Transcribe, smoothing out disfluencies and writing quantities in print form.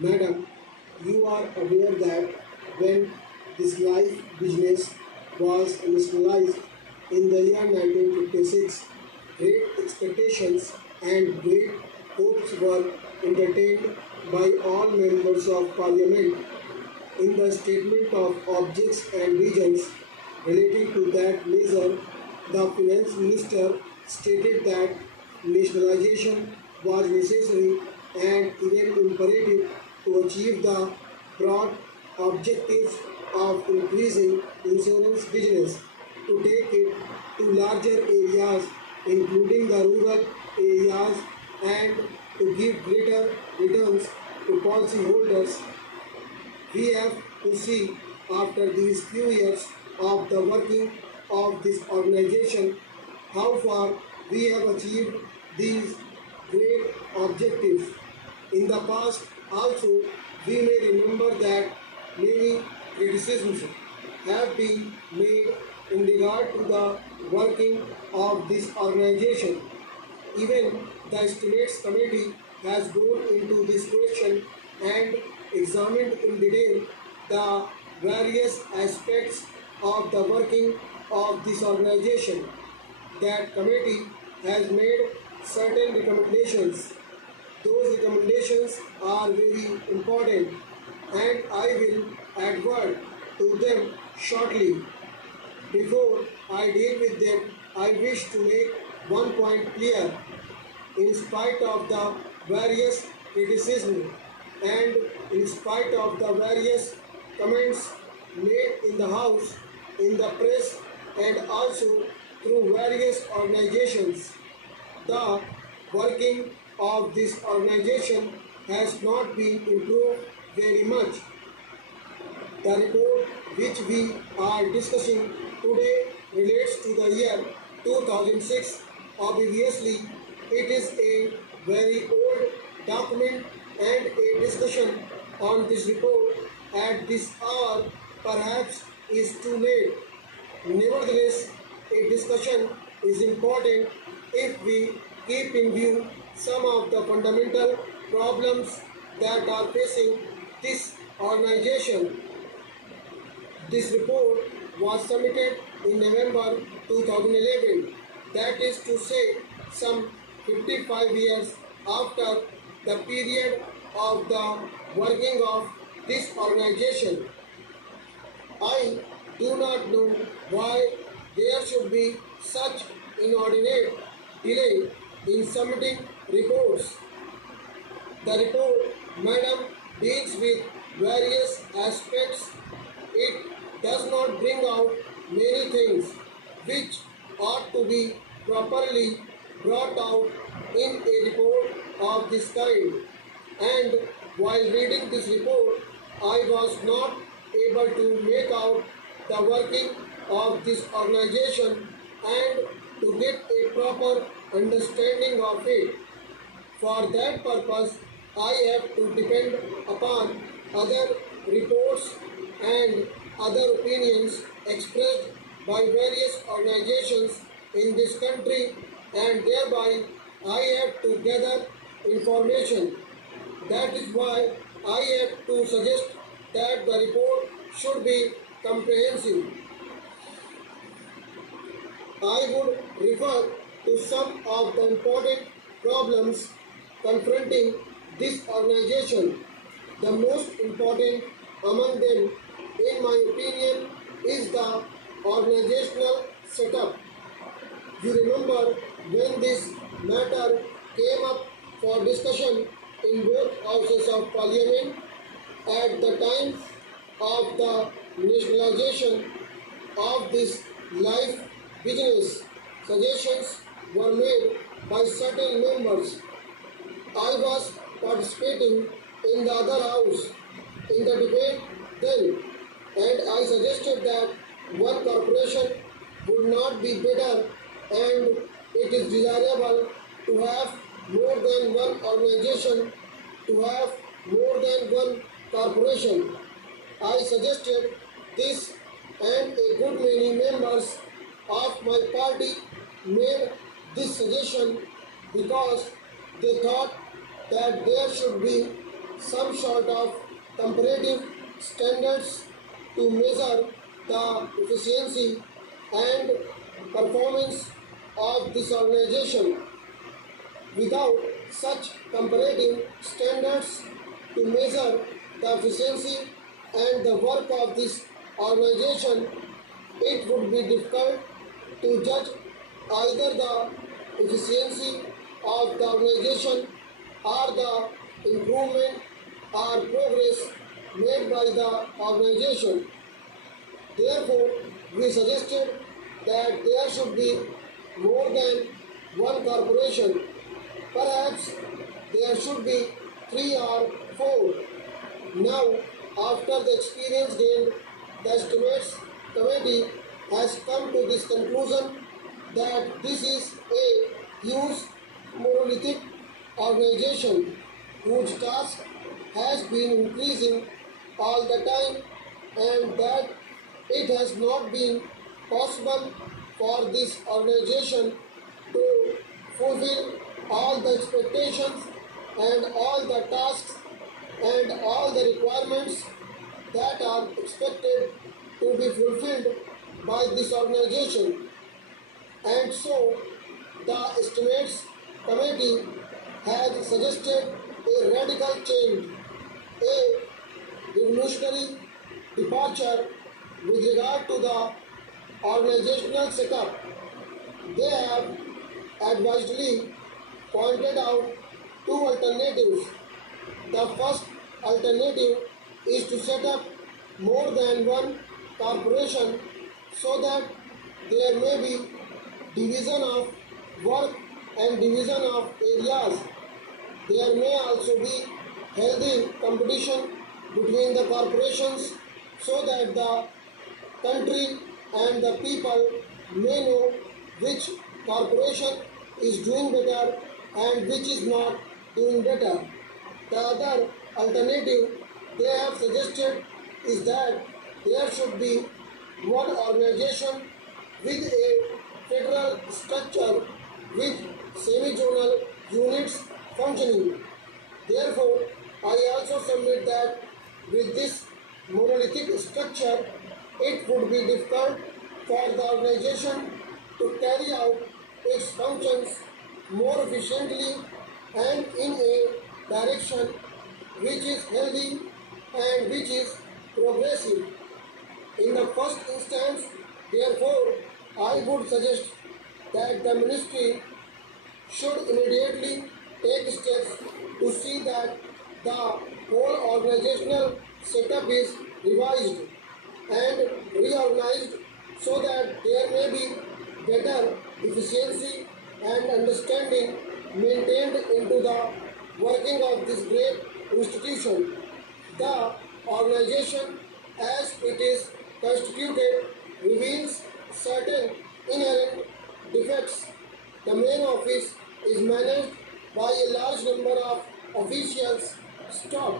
Madam, you are aware that when this life business was nationalized in the year 1956, great expectations and great hopes were entertained by all members of parliament. In the statement of objects and regions relating to that measure, the finance minister stated that nationalization was necessary and even imperative to achieve the broad objectives of increasing insurance business, to take it to larger areas, including the rural areas, and to give greater returns to policyholders. We have to see after these few years of the working of this organization how far we have achieved these great objectives. In the past also we may remember that many criticisms have been made in regard to the working of this organization. Even the Estimates Committee has gone into this question and examined in detail the various aspects of the working of this organization. That committee has made certain recommendations. Those recommendations are very important and I will advert to them shortly. Before I deal with them, I wish to make one point clear. In spite of the various criticism and in spite of the various comments made in the House, in the press, and also through various organizations, the working of this organization has not been improved very much. The report which we are discussing today relates to the year 2006. Obviously, it is a very old document and a discussion on this report at this hour perhaps is too late. Nevertheless, a discussion is important if we keep in view some of the fundamental problems that are facing this organization. This report was submitted in November 2011, that is to say, some 55 years after the period of the working of this organization. I do not know why there should be such inordinate delay in submitting reports. The report, madam, deals with various aspects. It does not bring out many things which ought to be properly brought out in a report of this kind. And while reading this report, I was not able to make out the working of this organization and to get a proper understanding of it. For that purpose, I have to depend upon other reports and other opinions expressed by various organizations in this country, and thereby I have to gather information. That is why I have to suggest that the report should be comprehensive. I would refer to some of the important problems confronting this organization. The most important among them, in my opinion, is the organizational setup. You remember when this matter came up for discussion in both houses of parliament at the time of the nationalization of this life business, suggestions were made by certain members. I was participating in the other house in the debate then, and I suggested that one corporation would not be better and it is desirable to have more than one organization, to have more than one corporation. I suggested this and a good many members of my party made this suggestion because they thought that there should be some sort of comparative standards to measure the efficiency and performance of this organization. Without such comparative standards to measure the efficiency and the work of this organization, it would be difficult to judge either the efficiency of the organization or the improvement or progress made by the organization. Therefore, we suggested that there should be more than one corporation. Perhaps there should be 3 or 4. Now, after the experience gained, the estimates committee has come to this conclusion that this is a huge monolithic organization whose task has been increasing all the time and that it has not been possible for this organization to fulfill all the expectations and all the tasks and all the requirements that are expected to be fulfilled by this organization. And so the estimates committee has suggested a radical change, a revolutionary departure with regard to the organizational setup. They have advisedly pointed out 2 alternatives. The first alternative is to set up more than one corporation so that there may be division of work and division of areas. There may also be healthy competition between the corporations so that the country and the people may know which corporation is doing better and which is not doing better. The other alternative they have suggested is that there should be one organization with a federal structure with semi-zonal units functioning. Therefore, I also submit that with this monolithic structure, it would be difficult for the organization to carry out its functions more efficiently and in a direction which is healthy and which is progressive. In the first instance, therefore, I would suggest that the ministry should immediately take steps to see that the whole organizational setup is revised and reorganized so that there may be better efficiency and understanding maintained into the working of this great institution. The organization as it is constituted reveals certain inherent defects. The main office is managed by a large number of officials, staff,